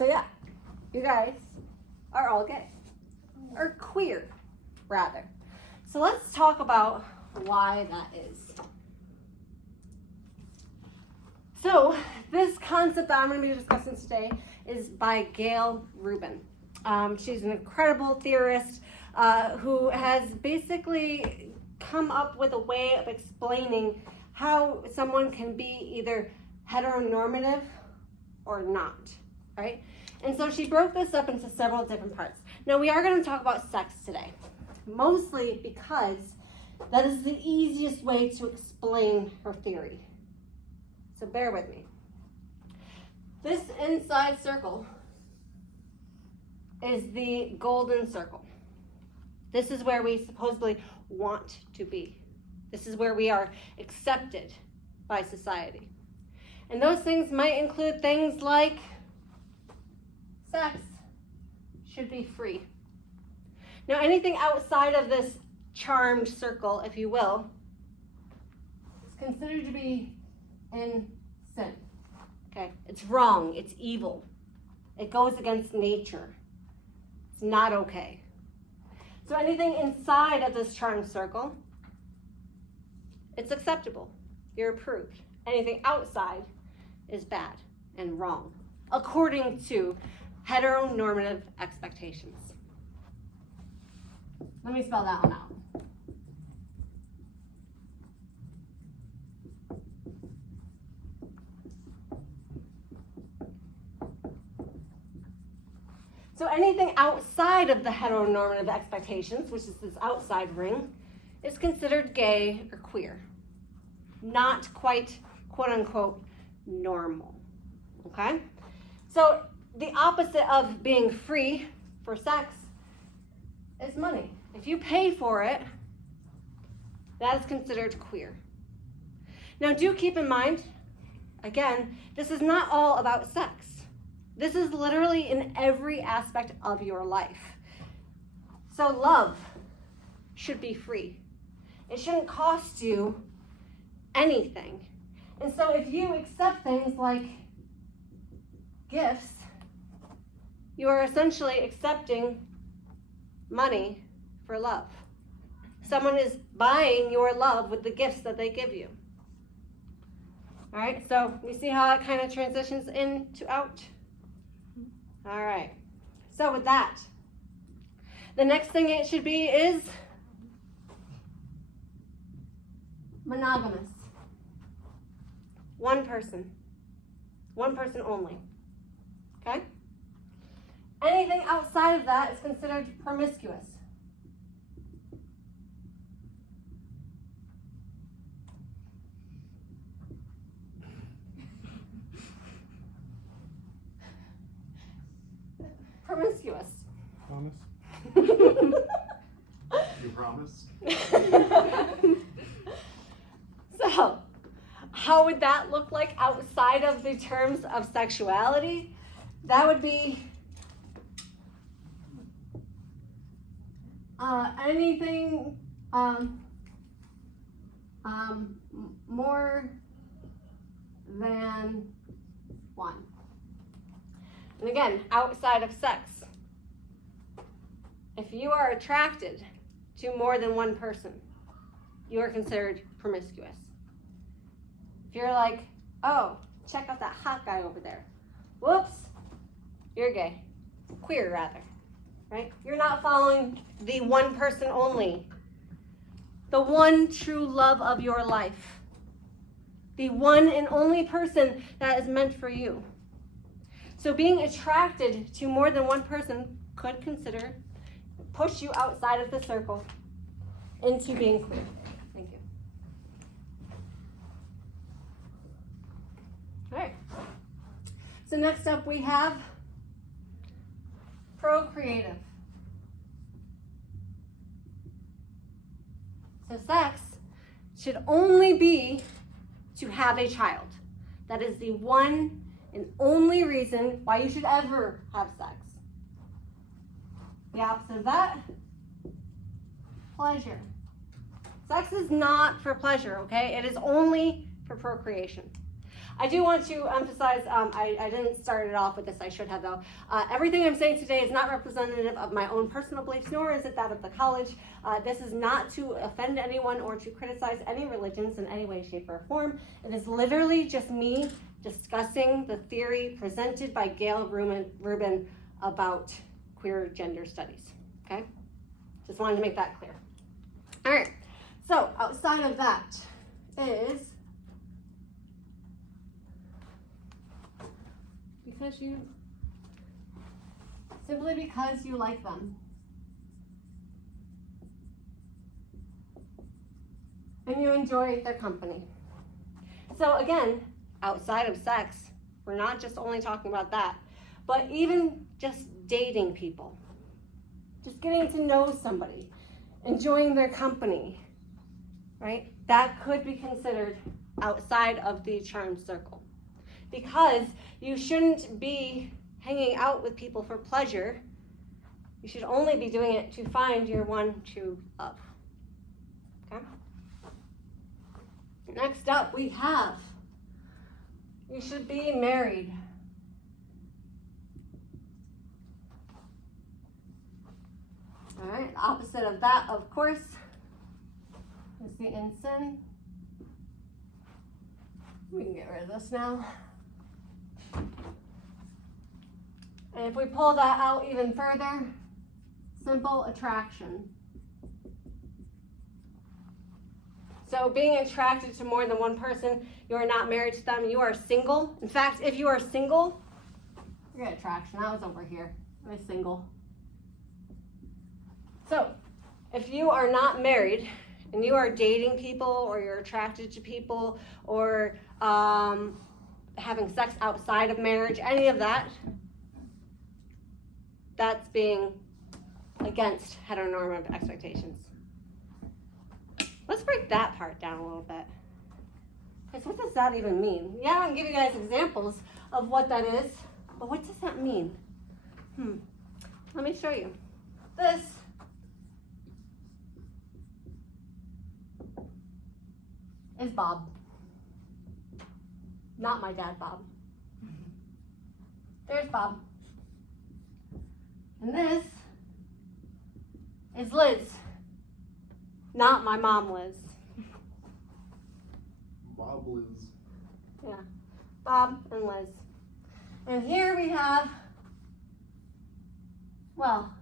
So yeah, you guys are all gay, or queer, rather. So let's talk about why that is. So this concept that I'm going to be discussing today is by Gayle Rubin. She's an incredible theorist who has basically come up with a way of explaining how someone can be either heteronormative or not, right? And so she broke this up into several different parts. Now we are going to talk about sex today, mostly because that is the easiest way to explain her theory. So bear with me. This inside circle is the golden circle. This is where we supposedly want to be. This is where we are accepted by society. And those things might include things like sex should be free. Now, anything outside of this charmed circle, if you will, is considered to be in sin. Okay? It's wrong. It's evil. It goes against nature. It's not okay. So anything inside of this charmed circle, it's acceptable. You're approved. Anything outside is bad and wrong, according to heteronormative expectations. Let me spell that one out. So anything outside of the heteronormative expectations, which is this outside ring, is considered gay or queer. Not quite, quote unquote, normal. Okay? So the opposite of being free for sex is money. If you pay for it, that is considered queer. Now do keep in mind, again, this is not all about sex. This is literally in every aspect of your life. So love should be free. It shouldn't cost you anything. And so if you accept things like gifts, you are essentially accepting money for love. Someone is buying your love with the gifts that they give you. All right, so you see how that kind of transitions in to out? All right, so with that, the next thing it should be is monogamous. One person only, okay? Anything outside of that is considered promiscuous. Promiscuous. Promise? You promise? So, how would that look like outside of the terms of sexuality? That would be anything more than one. And again, outside of sex, if you are attracted to more than one person, you are considered promiscuous. If you're like, oh, check out that hot guy over there, whoops, you're gay, queer rather, right? You're not following the one person only, the one true love of your life, the one and only person that is meant for you. So being attracted to more than one person could push you outside of the circle into being queer. Thank you. All right. So next up we have procreative. So sex should only be to have a child. That is the one and only reason why you should ever have sex. The opposite of that, pleasure. Sex is not for pleasure, okay? It is only for procreation. I do want to emphasize, I didn't start it off with this, I should have though. Everything I'm saying today is not representative of my own personal beliefs, nor is it that of the college. This is not to offend anyone or to criticize any religions in any way, shape, or form. It is literally just me discussing the theory presented by Gayle Rubin about queer gender studies, okay? Just wanted to make that clear. All right, so outside of that is simply because you like them. And you enjoy their company. So again, outside of sex, we're not just only talking about that, but even just dating people, just getting to know somebody, enjoying their company, right? That could be considered outside of the charmed circle. Because you shouldn't be hanging out with people for pleasure. You should only be doing it to find your one true love. Okay? Next up, we have, you should be married. All right, the opposite of that, of course, is the in sin. We can get rid of this now. And if we pull that out even further, simple attraction. So being attracted to more than one person, you are not married to them, you are single. In fact, if you are single, you get attraction. I was over here. I was single. So if you are not married and you are dating people or you're attracted to people or having sex outside of marriage, any of that, that's being against heteronormative expectations. Let's break that part down a little bit. Because what does that even mean? Yeah, I can give you guys examples of what that is, but what does that mean? Let me show you. This is Bob. Not my dad, Bob. There's Bob. And this is Liz. Not my mom, Liz. Bob, Liz. Yeah, Bob and Liz. And here we have, well,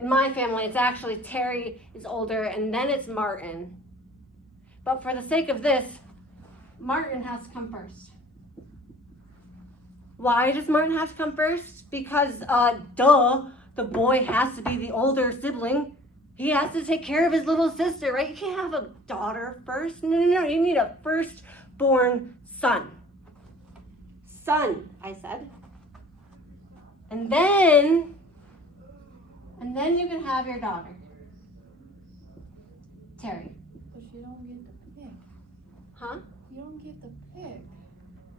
in my family, it's actually Terry is older, and then it's Martin. But for the sake of this, Martin has to come first. Why does Martin have to come first? Because, the boy has to be the older sibling. He has to take care of his little sister, right? You can't have a daughter first. No. You need a firstborn son. Son, I said. And then you can have your daughter. Terry. But you don't get the pick. Huh? You don't get the pick.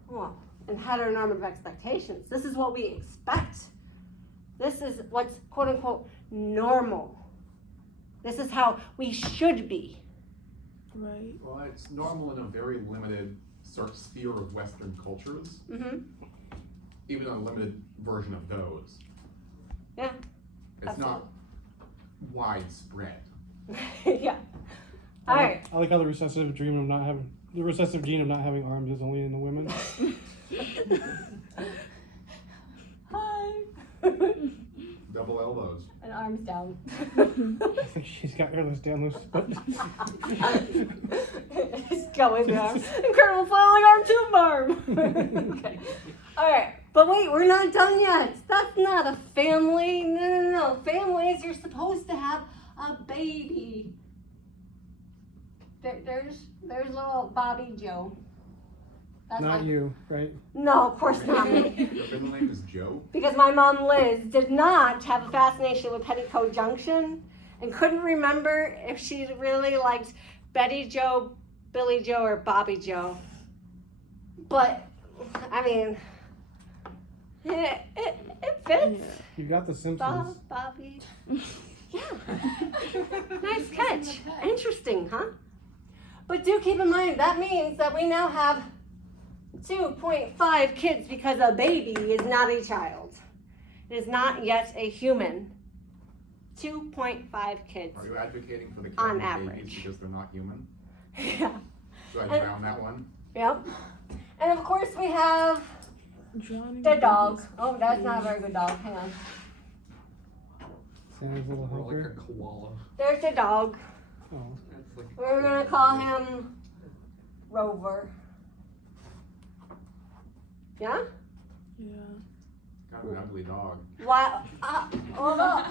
Well, in heteronormative expectations, this is what we expect. This is what's quote unquote normal. This is how we should be. Right. Well, it's normal in a very limited sort of sphere of Western cultures. Mm-hmm. Even a limited version of those. Yeah. It's absolutely. not widespread. Yeah. All right. I like how the recessive gene of not having arms is only in the women. Hi. Double elbows. And arms down. I think she's got her list down loose. It's going down. Incredible flailing arm tube arm. Okay. All right. But wait, we're not done yet. That's not a family. No. Families, you're supposed to have a baby. There's little Bobby Joe. That's Not my... you, right? No, of course not me. Your middle name is Joe? Because my mom, Liz, did not have a fascination with Petticoat Junction and couldn't remember if she really liked Betty Joe, Billy Joe, or Bobby Joe. But, I mean, it fits. You got the Simpsons. Bobby. Yeah. Nice catch. Interesting, huh? But do keep in mind, that means that we now have 2.5 kids because a baby is not a child. It is not yet a human. 2.5 kids. Are you advocating for the On killing of babies average. because they're not human? Yeah. So I drown that one. Yep. And of course we have Drowning the dog. babies. Oh, that's not a very good dog. Hang on. Santa's little More like a helper. koala. There's the dog. Oh. That's like a We're gonna call him Rover. Yeah? Yeah. Got an ugly dog. What? What about?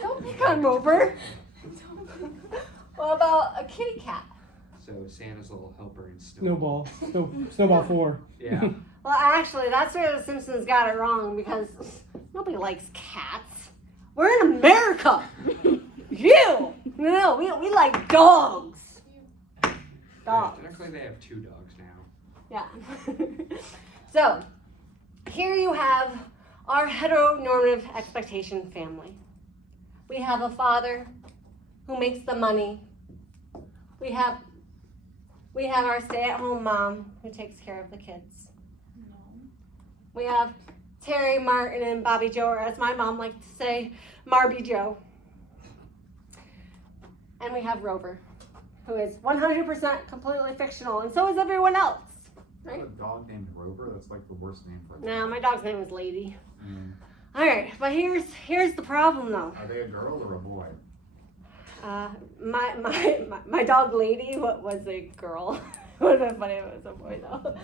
Don't pick on Rover. What about a kitty cat? So Santa's little helper and Snowball. Snowball 4. Yeah. Well, actually, that's where the Simpsons got it wrong because nobody likes cats. We're in America. You. No, we like dogs. Dogs. Technically, they have 2 dogs now. Yeah. So, here you have our heteronormative expectation family. We have a father who makes the money. We have our stay-at-home mom who takes care of the kids. No. We have Terry, Martin, and Bobby Joe, or as my mom liked to say, Marby Joe. And we have Rover, who is 100% completely fictional, and so is everyone else. I have a dog named Rover. That's like the worst name for a dog. No, my dog's name is Lady. Mm. All right, but here's the problem though. Are they a girl or a boy? My dog Lady was a girl. Would have been funny if it was a boy though.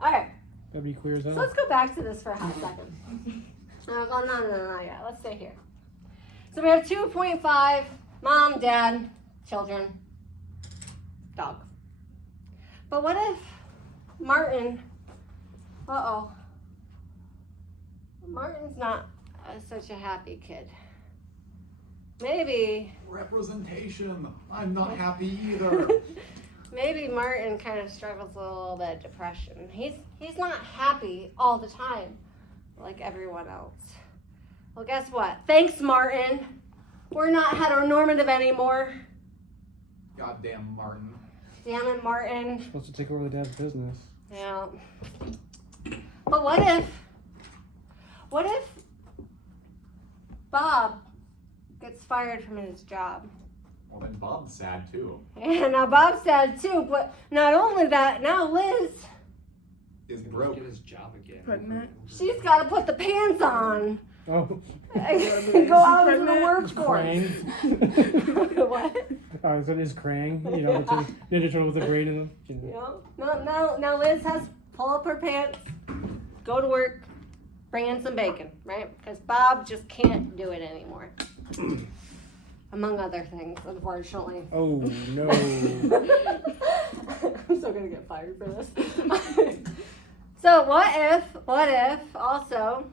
All right, That'd be queer as so hell. let's go back to this for a hot second. No, yeah, let's stay here. So we have 2.5, mom, dad, children, dog. But what if Martin's not such a happy kid. Maybe Representation. I'm not happy either. maybe Martin kind of struggles with a little bit of depression. He's not happy all the time like everyone else. Well, guess what? Thanks, Martin. We're not heteronormative anymore. Goddamn Martin. Damn it, Martin. Supposed to take over the dad's business. Yeah. But what if Bob gets fired from his job? Well, then Bob's sad too. Yeah, now Bob's sad too, but not only that, now Liz, Is He's gonna broke. get his job again. Pregnant? she's got to put the pants on Oh. and go out into the workforce. Krang. What? Oh, so it is Krang. You know, the Ninja Turtle with the brain in them. You know. Now Liz has to pull up her pants, go to work, bring in some bacon, right? Because Bob just can't do it anymore. Among other things, unfortunately. Oh, no. I'm still gonna get fired for this. So what if also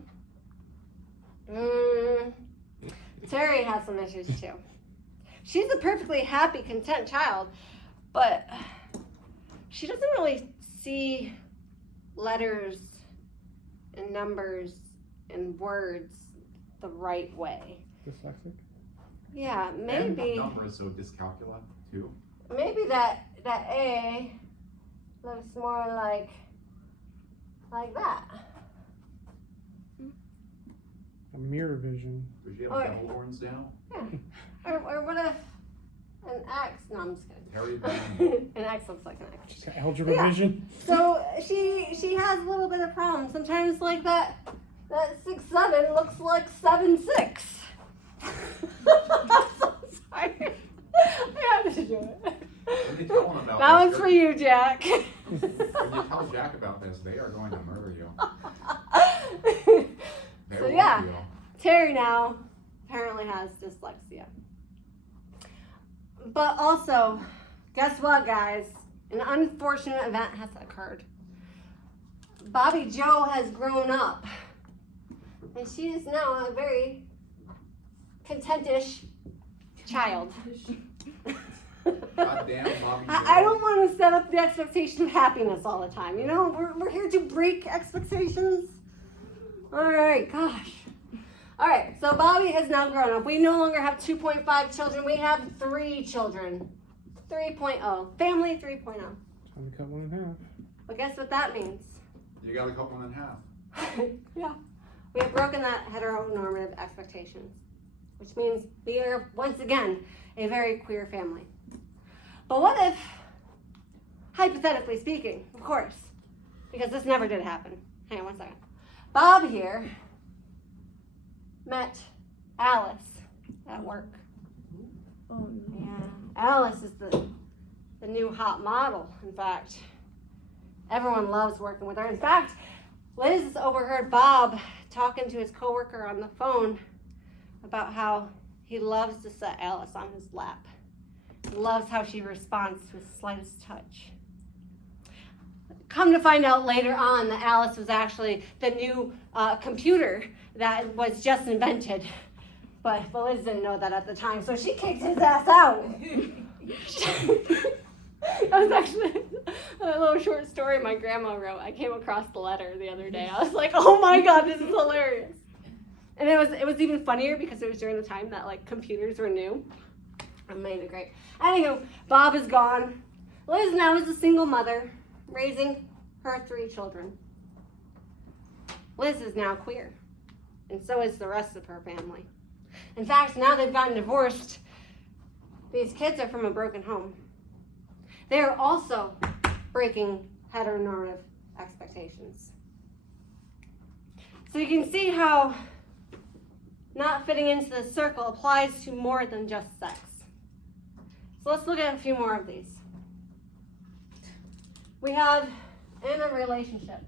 Terry has some issues too. She's a perfectly happy, content child, but she doesn't really see letters and numbers and words the right way. Dyslexic. Yeah, And maybe numbers, so dyscalculia too. maybe that A looks more like that. A mirror vision. Does she have Or- devil horns now? Yeah. Or what if an X? No, I'm just Harry kidding. An X looks like an X. She's got algebra Yeah. vision. So she has a little bit of problem. Sometimes like that 6-7 looks like 7-6. I'm so sorry. I have to do it. When you tell him about That this, one's for you, Jack. When you tell Jack about this, they are going to murder you. They So will yeah. you. Terry now apparently has dyslexia. But also, guess what, guys? An unfortunate event has occurred. Bobby Joe has grown up. And she is now a very contentious child. Goddamn Bobby I Joe. don't want to set up the expectation of happiness all the time. You know, we're here to break expectations. All right, gosh. All right, so Bobby has now grown up. We no longer have 2.5 children. We have 3 children. 3.0. Family 3.0. Time to cut one in half. But guess what that means? You gotta cut one in half. Yeah. We have broken that heteronormative expectations, which means we are, once again, a very queer family. But what if, hypothetically speaking, of course, because this never did happen. Hang on one second. Bob here met Alice at work. Oh no. Yeah, Alice is the new hot model, in fact. Everyone loves working with her. In fact, Liz overheard Bob talking to his coworker on the phone about how he loves to set Alice on his lap. He loves how she responds to his slightest touch. Come to find out later on that Alice was actually the new computer that was just invented. But Liz didn't know that at the time, so she kicked his ass out. That was actually a little short story my grandma wrote. I came across the letter the other day. I was like, oh my god, this is hilarious. And it was even funnier because it was during the time that like computers were new. It made it great. Anywho, Bob is gone. Liz now is a single mother raising her 3 children. Liz is now queer, and so is the rest of her family. In fact, now they've gotten divorced. These kids are from a broken home. They are also breaking heteronormative expectations. So you can see how not fitting into the circle applies to more than just sex. So let's look at a few more of these. We have in a relationship.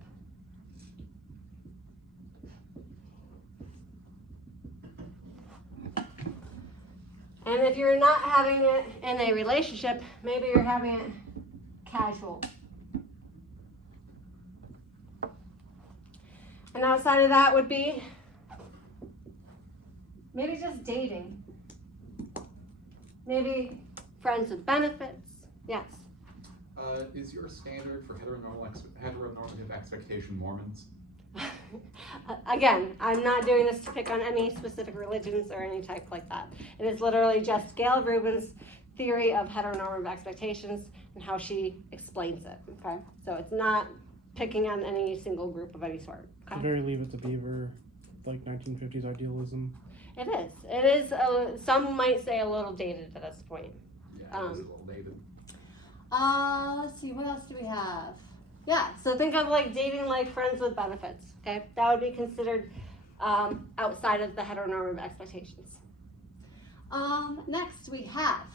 And if you're not having it in a relationship, maybe you're having it casual. And outside of that would be maybe just dating. Maybe friends with benefits. Yes. Is your standard for heteronormative expectation Mormons? Again, I'm not doing this to pick on any specific religions or any type like that. It is literally just Gayle Rubin's theory of heteronormative expectations and how she explains it. Okay, so it's not picking on any single group of any sort. At Okay? the very Leave It to Beaver, like 1950s idealism. It is. It is. Some might say a little dated at this point. Yeah, it is a little dated. Let's see. What else do we have? Yeah. So think of like dating like friends with benefits. Okay, that would be considered outside of the heteronormative expectations. Next we have,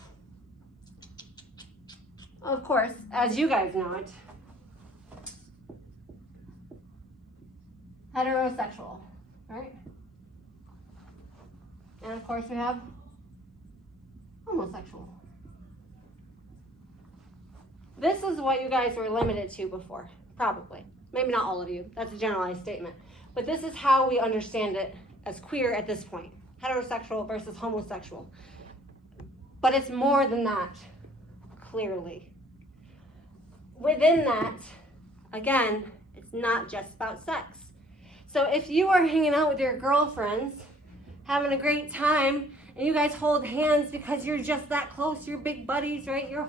of course, as you guys know it, heterosexual, right? And of course we have homosexual. This is what you guys were limited to before, probably. Maybe not all of you, that's a generalized statement. But this is how we understand it as queer at this point. Heterosexual versus homosexual. But it's more than that, clearly. Within that, again, it's not just about sex. So if you are hanging out with your girlfriends, having a great time, and you guys hold hands because you're just that close, you're big buddies, right? You're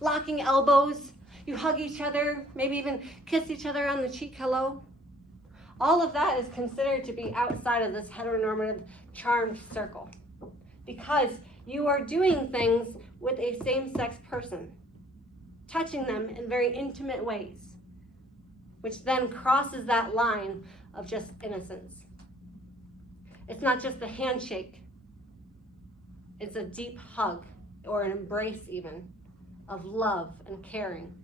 locking elbows, you hug each other, maybe even kiss each other on the cheek, hello. All of that is considered to be outside of this heteronormative charmed circle because you are doing things with a same-sex person, touching them in very intimate ways, which then crosses that line of just innocence. It's not just a handshake. It's a deep hug or an embrace even of love and caring.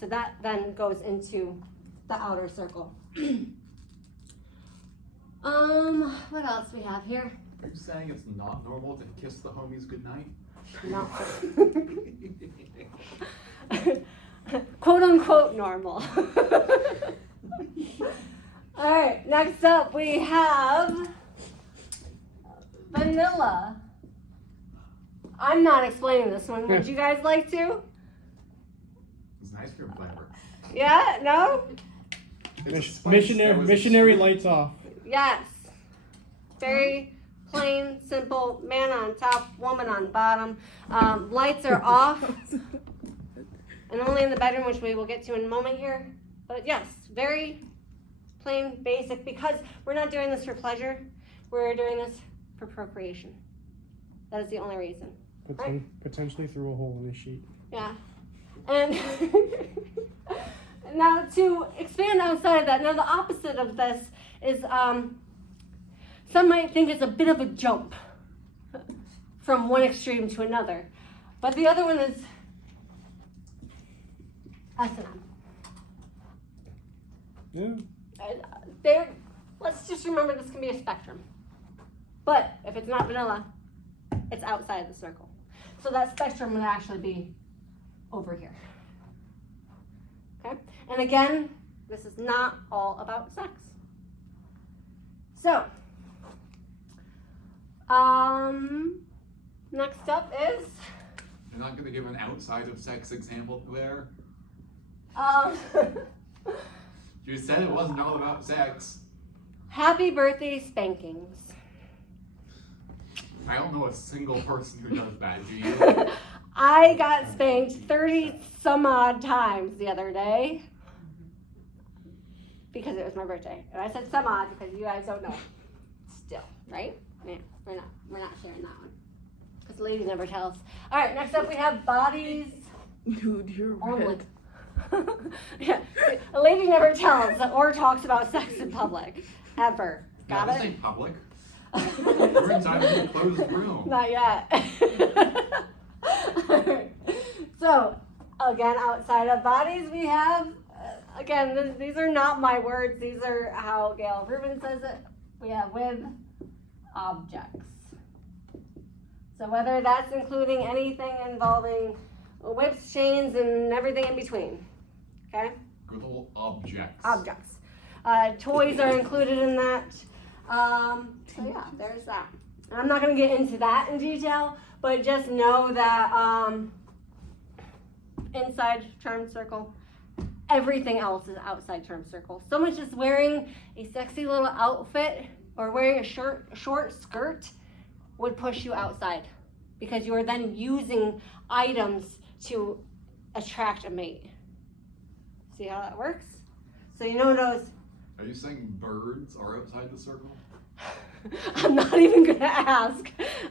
So that then goes into the outer circle. What else we have here? Are you saying it's not normal to kiss the homies goodnight? No. Quote unquote normal. All right, next up we have vanilla. I'm not explaining this one. Would you guys like to? It's an ice cream flavor. Yeah? No? It's a spice that was Missionary sweet. lights off. Yes. Very plain, simple, man on top, woman on bottom. Lights are off. and only in the bedroom, which we will get to in a moment here. But yes, very plain, basic, because we're not doing this for pleasure. We're doing this for procreation. That is the only reason. Potentially through a hole in a sheet. Yeah. And now to expand outside of that, now the opposite of this is some might think it's a bit of a jump from one extreme to another. But the other one is S&M. Yeah. Let's just remember this can be a spectrum. But if it's not vanilla, it's outside of the circle. So that spectrum would actually be over here. Okay? And again, this is not all about sex. So, next up is You're not going to give an outside of sex example there? You said it wasn't all about sex. happy birthday spankings. I don't know a single person who does that, do you? I got spanked 30 some odd times the other day because it was my birthday. And I said some odd because you guys don't know. Still, right? Yeah, we're not sharing that one. Because the lady never tells. All right, next up we have bodies Dude, you're only. red. Yeah, a lady never tells or talks about sex in public, ever. Got No, it? this ain't public. We're inside of a closed room. Not yet. So, again, outside of bodies, we have, again, these are not my words. These are how Gayle Rubin says it. We have with objects. So whether that's including anything involving whips, chains, and everything in between. Okay? Good old objects. Objects. Toys are included in that. So yeah, there's that. And I'm not going to get into that in detail, but just know that inside charm circle, everything else is outside charm circle. So much as wearing a sexy little outfit or wearing a short skirt would push you outside because you are then using items to attract a mate. See how that works? So you know those. Are you saying birds are outside the circle? I'm not even gonna ask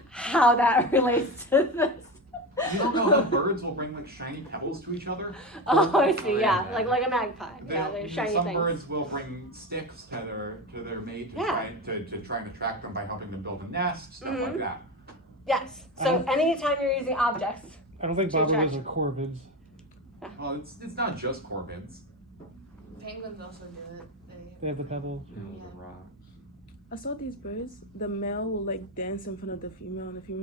how that relates to this. You don't know how birds will bring like shiny pebbles to each other? Oh, I see. Oh, Yeah, yeah. like a magpie. Yeah, they're shiny some things. birds will bring sticks to their mate to, Yeah. try and attract them by helping them build a nest, stuff Mhm. like that. Yes. So anytime you're using objects, I don't think To bobbleheads attract. are corvids. Well, it's not just corvids. Penguins also do it. They have the pebbles. You know, the rocks. I saw these birds. The male will like dance in front of the female, and the female